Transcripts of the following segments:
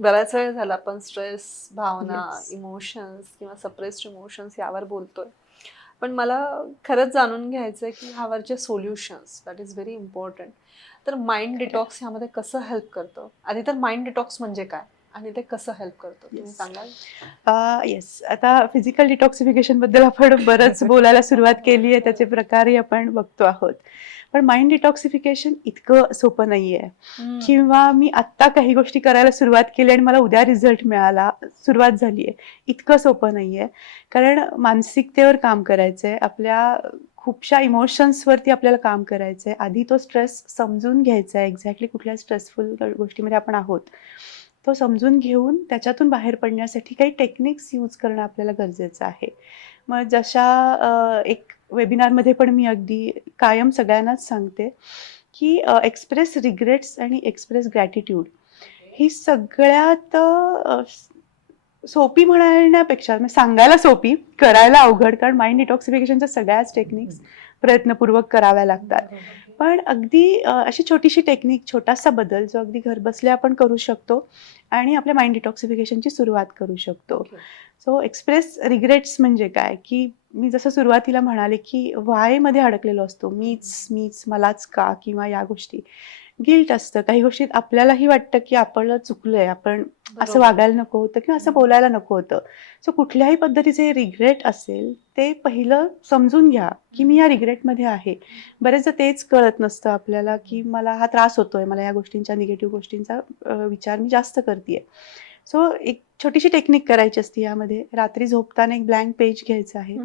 बराच वेळ झाला आपण स्ट्रेस भावना. इमोशन्स किंवा सप्रेस्ड इमोशन्स यावर बोलतोय. पण मला खरंच जाणून घ्यायचं आहे की ह्यावरचे solutions that is very important तर माइंड डिटॉक्स ह्यामध्ये कसं हेल्प करतं? आधी तर माइंड डिटॉक्स म्हणजे काय? आणि ते कसं हेल्प करतं? तुम्ही. सांगाल? येस आता फिजिकल डिटॉक्सिफिकेशनबद्दल आपण बरंच बोलायला सुरुवात केली आहे. त्याचे प्रकारही आपण बघतो आहोत. पण माइंड डिटॉक्सिफिकेशन इतकं सोपं नाहीये. किंवा मी आत्ता काही गोष्टी करायला सुरुवात केली आणि मला उद्या रिझल्ट मिळाला सुरुवात झाली आहे. इतकं सोपं नाहीये. कारण मानसिकतेवर काम करायचंय. आपल्या खूपशा इमोशन्सवरती आपल्याला काम करायचंय. आधी तो स्ट्रेस समजून घ्यायचा आहे. एक्झॅक्टली कुठल्या स्ट्रेसफुल गोष्टीमध्ये आपण आहोत. तो समजून घेऊन त्याच्यातून बाहेर पडण्यासाठी काही टेक्निक्स यूज करणं आपल्याला गरजेचं आहे. मग जशा एक वेबिनारमध्ये पण मी अगदी कायम सगळ्यांनाच सांगते की एक्सप्रेस रिग्रेट्स आणि एक्सप्रेस ग्रॅटिट्यूड ही सगळ्यात सोपी म्हणण्यापेक्षा म्हणजे सांगायला सोपी करायला अवघड कारण माइंड डिटॉक्सिफिकेशनच्या सगळ्याच टेक्निक्स प्रयत्नपूर्वक कराव्या लागतात. पण अगदी अशी छोटीशी टेक्निक छोटासा बदल जो अगदी घरबसल्या आपण करू शकतो आणि आपल्या माइंड डिटॉक्सिफिकेशनची सुरुवात करू शकतो. सो एक्सप्रेस रिग्रेट्स म्हणजे काय? की मी जसं सुरुवातीला म्हणाले की वायमध्ये अडकलेलो असतो. मीच मीच मलाच का? किंवा या गोष्टी. गिल्ट असतं. काही गोष्टीत आपल्यालाही वाटतं की आपण चुकलोय. आपण असं वागायला नको होतं किंवा असं. बोलायला नको होतं. सो कुठल्याही पद्धतीचे रिग्रेट असेल ते पहिलं समजून घ्या की मी या रिग्रेटमध्ये आहे. बरेचदा तेच कळत नसतं आपल्याला की मला हा त्रास होतोय. मला या गोष्टींचा निगेटिव्ह गोष्टींचा विचार मी जास्त करते सो एक छोटीशी टेक्निक करायची असते यामध्ये. रात्री झोपताना एक ब्लँक पेज घ्यायचं आहे.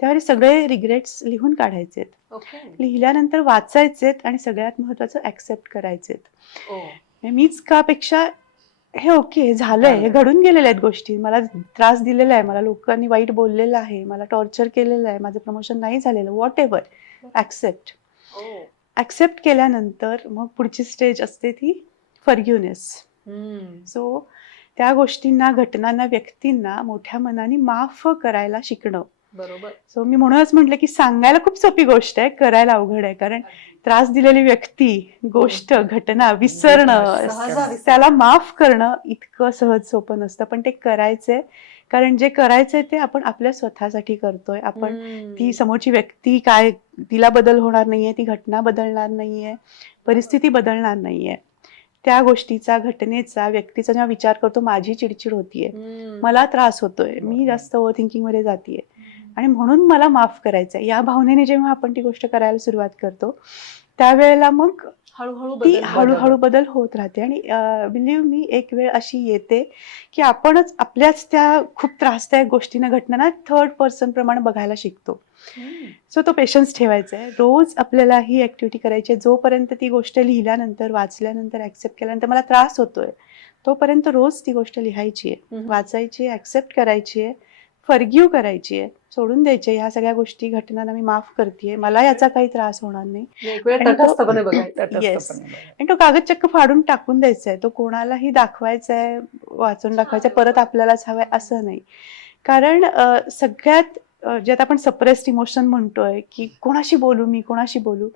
त्यावर सगळे रिग्रेट्स लिहून काढायचेत ओके. लिहिल्यानंतर वाचायचेत आणि सगळ्यात महत्वाचं ऍक्सेप्ट करायचेत म्हणजे मीच का पेक्षा हे ओके झालंय हे. घडून गेलेल्या आहेत गोष्टी. मला त्रास दिलेला आहे मला लोकांनी वाईट बोललेलं आहे मला टॉर्चर केलेलं आहे माझं प्रमोशन नाही झालेलं व्हॉट एव्हर ऍक्सेप्ट ऍक्सेप्ट केल्यानंतर मग पुढची स्टेज असते ती फर्ग्युनेस सो त्या गोष्टींना घटनांना व्यक्तींना मोठ्या मनाने माफ करायला शिकणं. बरोबर. सो मी म्हणूनच म्हटलं की सांगायला खूप सोपी गोष्ट आहे करायला अवघड आहे. कारण त्रास दिलेली व्यक्ती गोष्ट घटना विसरणं. त्याला माफ करणं इतकं सहज सोपं नसतं. पण ते करायचंय. कारण जे करायचंय ते आपण आपल्या स्वतःसाठी करतोय. आपण ती समोरची व्यक्ती काय तिला बदल होणार नाहीये ती घटना बदलणार नाहीये परिस्थिती बदलणार नाहीये. त्या गोष्टीचा घटनेचा व्यक्तीचा जेव्हा विचार करतो माझी चिडचिड होतीये. मला त्रास होतोय. मी जास्त ओव्हर थिंकिंगमध्ये जातीये. आणि म्हणून मला माफ करायचंय. या भावनेने जेव्हा आपण ती गोष्ट करायला सुरुवात करतो त्यावेळेला मग हळूहळू ती बदल- हळूहळू बदल होत राहते. आणि बिलीव्ह मी एक वेळ अशी येते की आपणच आपल्याच त्या खूप त्रासदायक गोष्टींना घटनांना थर्ड पर्सन प्रमाणे बघायला शिकतो. सो तो पेशन्स ठेवायचा आहे. रोज आपल्याला ही ऍक्टिव्हिटी करायची आहे. जोपर्यंत ती गोष्ट लिहिल्यानंतर वाचल्यानंतर ऍक्सेप्ट केल्यानंतर मला त्रास होतोय तोपर्यंत रोज ती गोष्ट लिहायची आहे. वाचायची ऍक्सेप्ट करायची आहे फर्ग्यू करायची आहे. सोडून द्यायची. ह्या सगळ्या गोष्टी घटनांना मी माफ करते मला याचा काही त्रास होणार नाही. आणि तो- कागद चक्क फाडून टाकून द्यायचा आहे. तो कोणालाही दाखवायचा आहे वाचून दाखवायचा परत आपल्यालाच हवाय असं नाही. कारण सगळ्यात जे आता आपण सप्रेस्ड इमोशन म्हणतोय की कोणाशी बोलू मी कोणाशी बोलू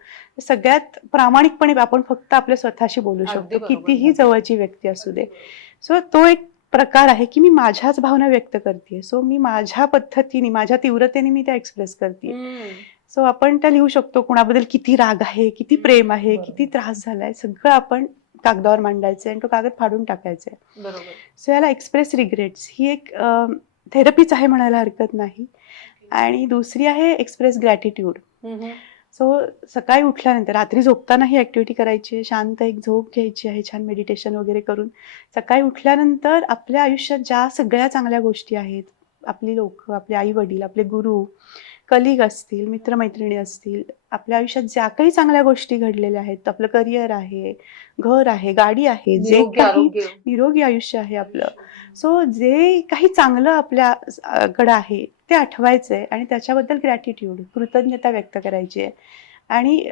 सगळ्यात प्रामाणिकपणे आपण फक्त आपल्या स्वतःशी बोलू शकतो. कितीही जवळची व्यक्ती असू दे. सो तो एक प्रकार आहे की मी माझ्याच भावना व्यक्त करते सो मी माझ्या पद्धतीने माझ्या तीव्रतेने मी त्या एक्सप्रेस करते. सो आपण त्या लिहू शकतो कुणाबद्दल किती राग आहे किती प्रेम आहे. किती त्रास झालाय सगळं आपण कागदावर मांडायचं आणि तो कागद फाडून टाकायचा सो याला एक्सप्रेस रिग्रेट्स ही एक थेरपीच आहे म्हणायला हरकत नाही. आणि दुसरी आहे एक्सप्रेस ग्रॅटिट्यूड. सो सकाळी उठल्यानंतर रात्री झोपताना ही ऍक्टिव्हिटी करायची आहे. शांत एक झोप घ्यायची आहे छान मेडिटेशन वगैरे करून. सकाळी उठल्यानंतर आपल्या आयुष्यात ज्या सगळ्या चांगल्या गोष्टी आहेत आपली लोक आपले आई वडील आपले गुरु कलिग असतील मित्रमैत्रिणी असतील आपल्या आयुष्यात ज्या काही चांगल्या गोष्टी घडलेल्या आहेत आपलं करिअर आहे घर आहे गाडी आहे जे काही निरोगी आयुष्य आहे आपलं. सो जे काही चांगलं आपल्याकडं आहे ते आठवायचं आहे आणि त्याच्याबद्दल ग्रॅटिट्यूड कृतज्ञता व्यक्त करायची आहे. आणि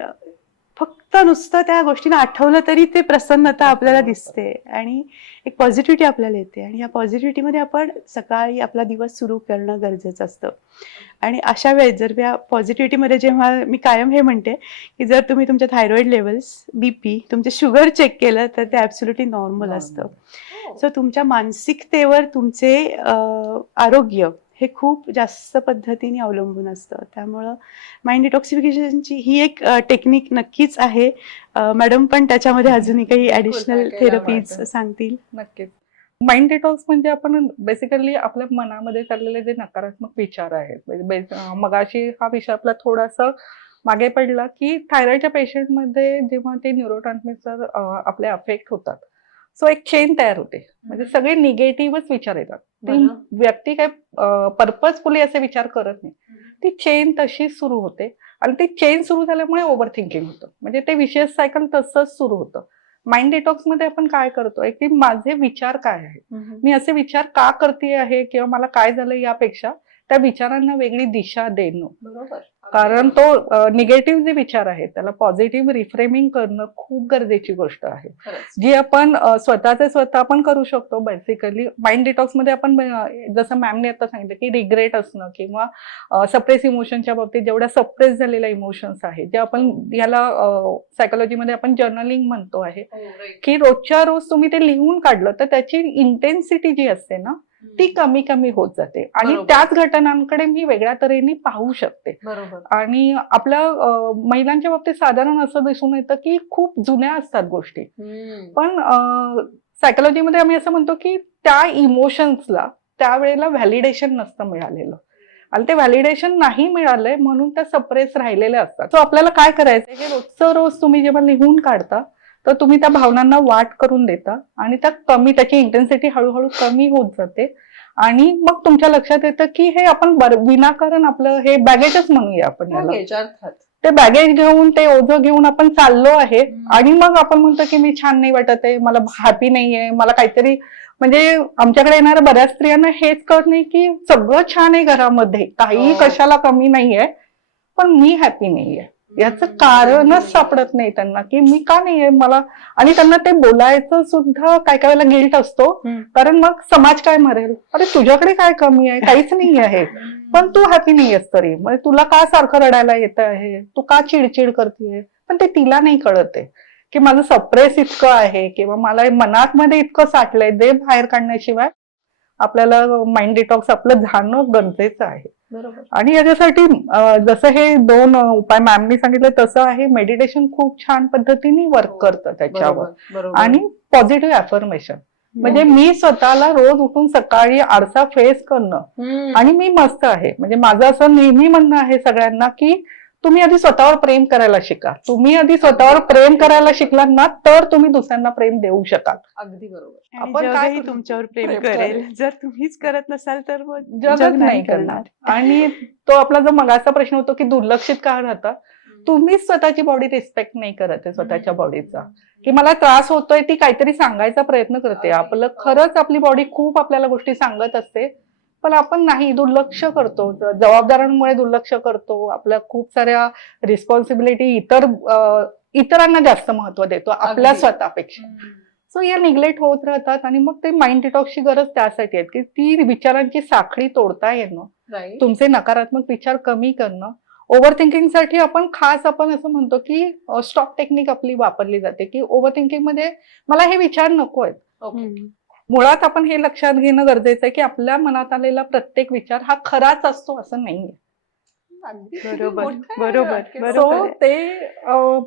फक्त नुसतं त्या गोष्टीनं आठवलं तरी ते प्रसन्नता आपल्याला दिसते. आणि एक पॉझिटिव्हिटी आपल्याला येते. आणि या पॉझिटिव्हिटीमध्ये आपण सकाळी आपला दिवस सुरू करणं गरजेचं असतं. आणि अशा वेळेस जर या पॉझिटिव्हिटीमध्ये जेव्हा मी कायम हे म्हणते की जर तुम्ही तुमच्या थायरॉइड लेवल्स बी पी तुमचे शुगर चेक केलं तर ते ॲब्सोल्युटली नॉर्मल असतं. सो तुमच्या मानसिकतेवर तुमचे आरोग्य हे खूप जास्त पद्धतीने अवलंबून असतं. त्यामुळं माइंड डिटॉक्सिफिकेशनची ही एक टेक्निक नक्कीच आहे. मॅडम पण त्याच्यामध्ये अजूनही काही ॲडिशनल थेरपीज? सांगतील. नक्कीच. माइंड डिटॉक्स म्हणजे आपण बेसिकली आपल्या मनामध्ये चाललेले जे नकारात्मक विचार आहेत म्हणजे मगाशी हा विषय आपला थोडासा मागे पडला की थायरॉइडच्या पेशंटमध्ये जेव्हा ते न्यूरोट्रान्समिटर आपले अफेक्ट होतात. सो एक चेन तयार होते. म्हणजे सगळे निगेटिव्हच विचार येतात. ती. व्यक्ती काय पर्पजफुली असे विचार करत नाही. ती चेन तशीच सुरू होते. आणि ती चेन सुरू झाल्यामुळे ओव्हर थिंकिंग होतं. म्हणजे ते विशेष सायकल तसंच सुरू होतं. माइंड डिटॉक्समध्ये आपण काय करतोय की माझे विचार काय आहेत? मी असे विचार का करते आहे? किंवा मला काय झालं यापेक्षा त्या विचारांना वेगळी दिशा देणं. बरोबर. कारण तो निगेटिव्ह जे विचार आहेत त्याला पॉझिटिव्ह रिफ्रेमिंग करणं खूप गरजेची गोष्ट आहे. जी आपण स्वतःचे स्वतः आपण करू शकतो बेसिकली माइंड डिटॉक्समध्ये आपण जसं मॅमने आता सांगितलं की रिग्रेट असणं किंवा सप्रेस इमोशनच्या बाबतीत जेवढ्या सप्रेस झालेल्या इमोशन्स आहेत जे आपण याला सायकोलॉजीमध्ये आपण जर्नलिंग म्हणतो आहे की रोजच्या रोज तुम्ही ते लिहून काढलं तर त्याची इंटेन्सिटी जी असते ना ती कमी कमी होत जाते. आणि. त्याच घटनांकडे मी वेगळ्या तऱ्हेने पाहू शकते. आणि आपल्या महिलांच्या बाबतीत साधारण असं दिसून येतं की खूप जुन्या असतात गोष्टी. पण सायकोलॉजीमध्ये आम्ही असं म्हणतो की त्या इमोशन्सला त्यावेळेला व्हॅलिडेशन नसतं मिळालेलं. आणि ते व्हॅलिडेशन नाही मिळालंय म्हणून त्या सप्रेस राहिलेल्या असतात. सो आपल्याला काय करायचं हे रोजचं रोज तुम्ही जेव्हा लिहून काढता तर तुम्ही त्या भावनांना वाट करून देता आणि त्या कमी त्याची इंटेन्सिटी हळूहळू कमी होत जाते आणि मग तुमच्या लक्षात येतं की हे आपण विनाकारण आपलं हे बॅगेजच म्हणूया आपण याला ते बॅगेज घेऊन ते ओझं घेऊन आपण चाललो आहे. आणि मग आपण म्हणतो की मी छान नाही वाटत आहे मला हॅपी नाहीये मला काहीतरी म्हणजे आमच्याकडे येणाऱ्या बऱ्याच स्त्रियांना हेच कळत नाही की सगळं छान आहे घरामध्ये काही हो. कशाला कमी नाहीये पण मी हॅपी नाहीये याचं कारणच सापडत नाही त्यांना की मी का नाहीये मला. आणि त्यांना ते बोलायचं सुद्धा काय काय वेळेला गिल्ट असतो. कारण मग समाज काय मरेल? अरे तुझ्याकडे काय कमी आहे? काहीच नाही आहे. पण तू हॅपी नाहीयेस तरी. म्हणजे तुला का सारखं रडायला येत आहे? तू का चिडचिड करतेय? पण ते तिला नाही कळत की माझं सप्रेस इतकं आहे किंवा मला मनात मध्ये इतकं साठलंय ते बाहेर काढण्याशिवाय आपल्याला माइंड डिटॉक्स आपलं जाणं गरजेचं आहे. आणि याच्यासाठी जसं हे दोन उपाय मॅमनी सांगितलं तसं आहे मेडिटेशन खूप छान पद्धतीने वर्क करतं त्याच्यावर. आणि पॉझिटिव्ह अफर्मेशन म्हणजे मी स्वतःला रोज उठून सकाळी आरसा फेस करणं. आणि मी मस्त आहे. म्हणजे माझं असं नेहमी म्हणणं आहे सगळ्यांना की तुम्ही आधी स्वतःवर प्रेम करायला शिका. तुम्ही आधी स्वतःवर प्रेम करायला शिकलात ना तर तुम्ही दुसऱ्यांना प्रेम देऊ शकाल. अगदी बरोबर. आपण काय? तुमच्यावर प्रेम प्रेम करेल. जर तुम्हीच करत नसाल तर मग जगच नाही करणार. आणि तो आपला जो मगाचा प्रश्न होतो की दुर्लक्षित का राहता? तुम्हीच स्वतःची बॉडी रिस्पेक्ट नाही करत आहे स्वतःच्या बॉडीचा की मला त्रास होतोय ती काहीतरी सांगायचा प्रयत्न करते. आपलं खरंच आपली बॉडी खूप आपल्याला गोष्टी सांगत असते. पण आपण नाही दुर्लक्ष करतो. ज- जबाबदाऱ्यांमुळे दुर्लक्ष करतो. आपल्या खूप साऱ्या रिस्पॉन्सिबिलिटी इतर इतरांना जास्त महत्त्व देतो आपल्या. स्वतःपेक्षा. सो या निग्लेक्ट होत राहतात आणि मग ते माइंड डिटॉक्सची गरज त्यासाठी आहे की ती विचारांची साखळी तोडता येणं. तुमचे नकारात्मक विचार कमी करणं. ओव्हर थिंकिंगसाठी आपण खास आपण असं म्हणतो की स्टॉप टेक्निक आपली वापरली जाते की ओव्हर थिंकिंगमध्ये मला हे विचार नको आहेत. ओके मुळात आपण हे लक्षात घेणं गरजेचं आहे की आपल्या मनात आलेला प्रत्येक विचार हा खराच असतो असं नाहीये. बरोबर, बरोबर. सो ते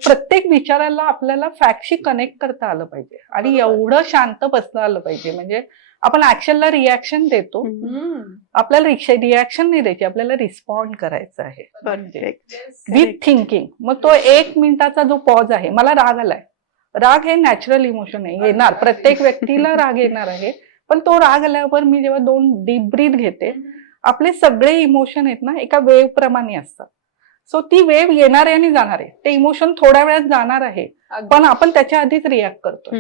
प्रत्येक विचाराला आपल्याला फॅक्टशी कनेक्ट करता आलं पाहिजे. आणि. एवढं शांत बसलं आलं पाहिजे. म्हणजे आपण ऍक्शनला रिॲक्शन देतो. आपल्याला रिॲक्शन नाही द्यायची आपल्याला रिस्पॉन्ड करायचं आहे. विथ थिंकिंग मग तो एक मिनिटाचा जो पॉज आहे मला राग आलाय. राग हे नॅचरल इमोशन आहे येणार. प्रत्येक व्यक्तीला राग येणार आहे. पण तो राग आल्यावर मी जेव्हा दोन डीप ब्रीथ घेते आपले सगळे इमोशन आहेत ना एका वेव प्रमाणे असतात. सो ती वेव येणार आहे आणि जाणार आहे ते इमोशन थोड्या वेळात जाणार आहे. पण आपण त्याच्या आधीच रिॲक्ट करतो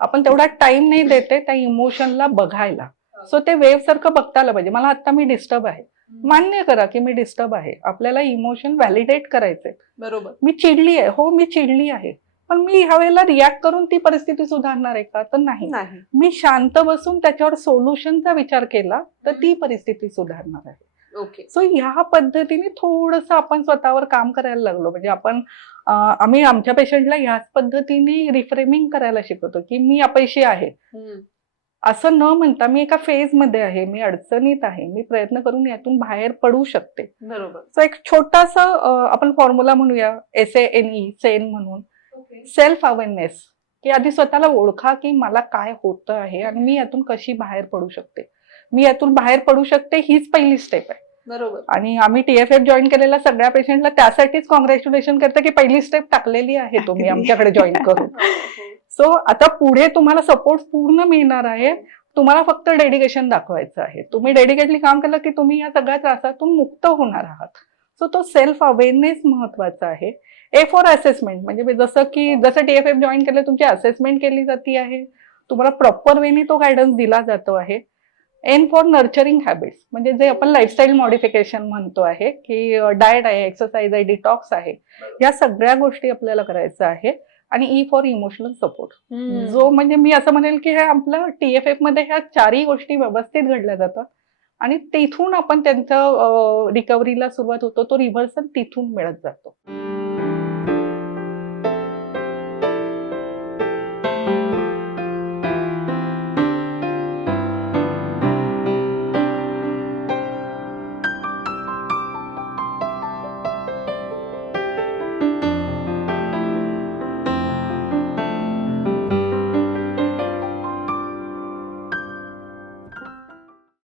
आपण तेवढा टाइम नाही देते त्या इमोशनला बघायला. सो ते वेव सारखं बघता आलं पाहिजे. मला आता मी डिस्टर्ब आहे. मान्य करा की मी डिस्टर्ब आहे. आपल्याला इमोशन व्हॅलिडेट करायचे बरोबर. मी चिडली आहे. हो मी चिडली आहे. पण मी ह्या वेळेला रिॲक्ट करून ती परिस्थिती सुधारणार आहे का? तर नाही. मी शांत बसून त्याच्यावर सोल्युशनचा विचार केला तर ती परिस्थिती सुधारणार आहे. ओके. सो ह्या पद्धतीने थोडस आपण स्वतःवर काम करायला लागलो. म्हणजे आपण आम्ही आमच्या पेशंटला ह्याच पद्धतीने रिफ्रेमिंग करायला शिकवतो की मी अपयशी आहे. असं न म्हणता मी एका फेजमध्ये आहे. मी अडचणीत आहे. मी प्रयत्न करून यातून बाहेर पडू शकते. बरोबर. सो एक छोटासा आपण फॉर्म्युला म्हणूया. S A N E sane म्हणून. सेल्फ अवेअरनेस की आधी स्वतःला ओळखा की मला काय होतं आहे आणि मी यातून कशी बाहेर पडू शकते. मी यातून बाहेर पडू शकते हीच पहिली स्टेप आहे. बरोबर. आणि आम्ही टीएफएफ जॉईन केलेल्या सगळ्या पेशंटला त्यासाठीच कॉंग्रॅच्युलेशन करते की पहिली स्टेप टाकलेली आहे तुम्ही. आमच्याकडे जॉईन करून. सो आता पुढे तुम्हाला सपोर्ट पूर्ण मिळणार आहे. तुम्हाला फक्त डेडिकेशन दाखवायचं आहे. तुम्ही डेडिकेटली काम केलं की तुम्ही या सगळ्या त्रासातून मुक्त होणार आहात. सो तो सेल्फ अवेअरनेस महत्त्वाचा आहे. ए फॉर असेसमेंट म्हणजे जसं की जसं टीएफएफ जॉईन केलं तुमची असेसमेंट केली जाते आहे. तुम्हाला प्रॉपर वेनी तो गायडन्स दिला जातो आहे. एन फॉर नर्चरिंग हॅबिट्स म्हणजे जे आपण लाईफस्टाईल मॉडिफिकेशन म्हणतो आहे की डाएट आहे एक्सरसाइज आहे डिटॉक्स आहे या सगळ्या गोष्टी आपल्याला करायचं आहे. आणि ई फॉर इमोशनल सपोर्ट. जो म्हणजे मी असं म्हणेल की हे आपलं टीएफएफमध्ये ह्या चारही गोष्टी व्यवस्थित घडल्या जातात. आणि तिथून आपण त्यांच्या रिकव्हरीला सुरुवात होतो तो रिव्हर्सल तिथून मिळत जातो.